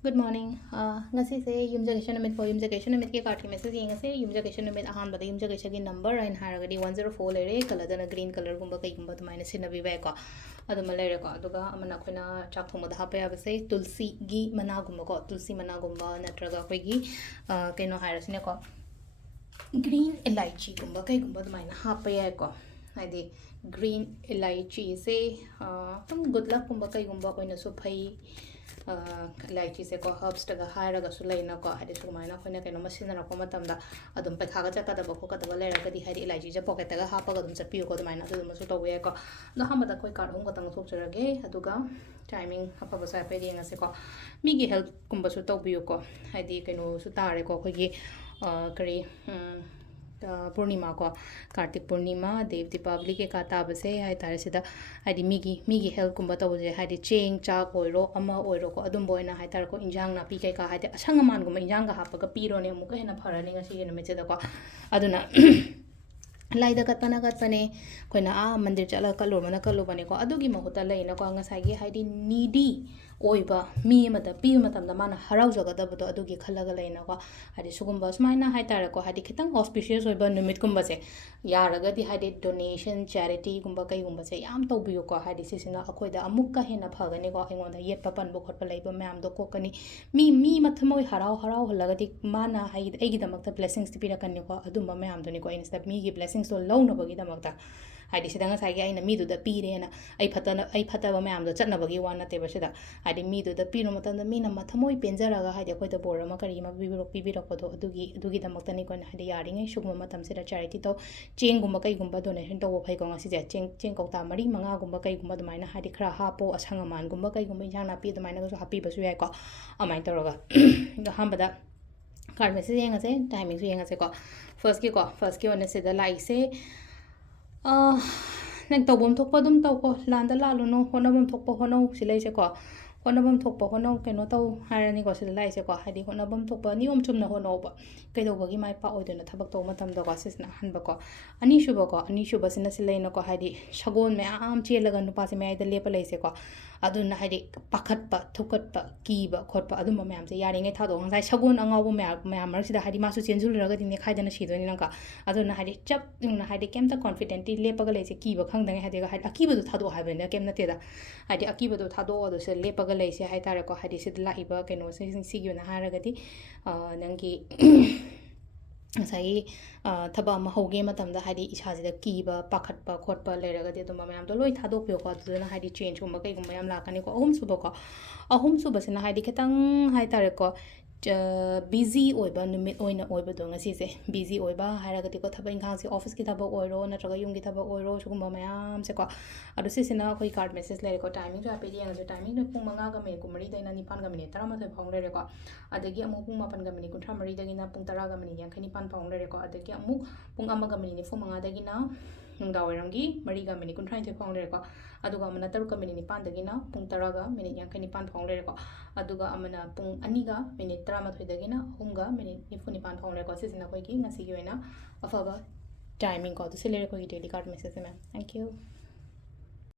Good morning. Ngasigi yumjagation numit po yumjagation numit ke kathi message yengase yumjagation numit ahan bada yumjagation gi number and haragadi 104 lere color dana green color gumba kai gumba tumaina sinabi ba ko aduma lere ko aduga amana khoina chak thoma da pa yabase tulsi gi mana gumba ko tulsi mana gumba natraga koi gi kaino harasine ko green elaichi gumba kai gumba tumaina ha pa ya ko haidi green elaichi se tum good luck gumba kai gumba koina su phai elaichi se ko herbs taga hairaga su leina ko hadi su maina khoina kaino masina ra ko matamda adum pe khaga chaka da bako ka da lera ka di hadi elaichi je pocket taga ha pa ga dum chapiyo ko maina adu masu to we ko no hamada koi card hum ko tang thok charage aduga timing apa basa pe di ngase ko mi gi help kumba su to biyo ko hadi kaino su tare ko khoi gi kari पूर्णिमा को कार्तिक पूर्णिमा देव दीपावली के का ताबसे है तारे सिदा हाइदि मिगी help कुंबा तबजे हाइदि Cheng चाक ओइरो अमा ओइरो को अदुम बोयना high तार को इंजांग ना पी का हाइदि असंग मान गुम इंजांग गा हापगा पीरो ने मुक हेना फरनी ngasi ने मेचे को अदुना लाइदा कटपने कोइना मंदिर चला कलोमना कलोबने को अदुगी महुता लेना को ngसागी हाइदि नीडी ओइबा मी मत पी मतमदा माना हराउ जगदबदो अदुगी खलगा लेना को हाइदि सुगुम्बा सुमाइना हाइ तार को हाइदि खितंग ऑस्पिशियस ओइबा निमित कुंबा से यारगदि हाइदि डोनेशन चैरिटी गुम्बा कई गुम्बा से याम तौबियो को हाइदि सिसिना अखोइदा अमुक का हेना फगने को एंगोंदा येपा पनबो खटपा लेबा मैम दो कोकनी मी मथमोय हराउ हलगदि माना हाइ एगी दमकता ब्लेसिंग्स पिरकनी को अदुम्बा मैम दोनी को इनस्ता मी गी ब्लेसिंग्स तो लौनबगी दमकता हाइदि सिदा ngसागी आइना मीदुदा पीरेना आई फतबा मैम दो चटनबगी वा नतेबा सिदा हाइदि मीदुदा पीरो मतंदा मीना मथमोय पेंजरगा हाइदि अखोइदा बोरमा करीमा पिबिरकपदो अदुगी दमकतनी को हाइदि यारिङै सुगुम मतम सिदा चैरिटी तो चेंगुम्बा कईगुम्बा डोनेशन तौबा फैको ngasi चेंग कौता मरी मंगा गुम्बा कईगुम्बा दुमाइना हाइदि खरा हापो असंगमान गुम्बा कईगुम्बा इंजांग नापी दुमाइना गसु हापी बसु याइको अमाइन तौरगा हंबदा कार्ड मैसेज येंगसे टाइमिंग सु येंगसे को फर्स्ट की ओने सिदा लाइसे नंग तौबम थोकपा दुम तौको लांदा लालुनो होनबम थोकपा होनौ सिलाइसे को होनबम थोकपा होनौ केनो तौ हारनी को सिदा लाइसे को हाइदि होनबम थोकपा नियम चुमना होनौबा कैदौबगी माइ पा ओइदना थबक तौ मतम दो सिसना हनबा को अनीशुबा सिना सिलाइना को हाइदि सगोन मयाम चेलगा नुपासे मयाइदा लेपा लेसे को अदुना हाइदि पाखतपा थुकतपा कीबा खोटपा अदुम मयाम से यारिङै थादो ngसाइ सगोन अंगावो मयाम मरसिदा हाइदि मासु चेनजुलरगदि ने खाइदना सिदोनि नंका अदुना हाइदि चप हाइदि केमता कॉन्फिडेंटली लेपगा लेसे कीबा खंगदङै हाइदि हाइदि अकीबदु थादो हाइबने केम नतेदा हाइदि अकीबदु थादो अदु से लेपगा लेसे हाइतारे को हाइदि सिद लाइबा केनो से सिगियोना हारगदि नंगी ngसाइ थबा अमा हौगे मतमदा हाइदि इसाजिदा कीबा पाखतपा खोटपा लेरगदि अदुम मयाम दो लोइ थादोपियो को अदुना हाइदि चेंज गुम्बा कईगुम्बा याम लाकनी को अहुम सुबा सिना हाइदि खतंग हाइतारे को बिजी ओइबा नुमित ओइना ओइबदो ngasiसे बिजी ओइबा हारगदि को थबा इंखांग से ऑफिस की थबा ओइरो नत्रगा युम की थबा ओइरो सुगुम्बा मयाम से को अदु सिसिना कोई कार्ड मैसेज लेरे को टाइमिंग जो आपे दियांग जो टाइमिंग पुंग मंगा गा मिनिट कुमरी दैना निपान गा मिनिट 13 फाउंग लेरे को अदगी अमु पुंग मापन गा मिनिट 13 दगिना पुंग 10 गा मिनिट यांखै निपान फाउंग लेरे को अदगी अमु पुंग अमा गा मिनिट 45 दगिना नुंगदावरंगी मरी गा मिनिट 29 फाउंग लेरे को अदुगा अमना 3 गा मिनिट निपान दगिना पुंग 10 गा मिनिट यांखै निपान फाउंग लेरे को अदुगा अमना पुंग 2 गा मिनिट 13 दगिना 3 गा मिनिट 94 फाउंग लेरे को सिसिना कोई की ngasi gi oina afaba timing ko to se lere ko daily card message ma'am thank you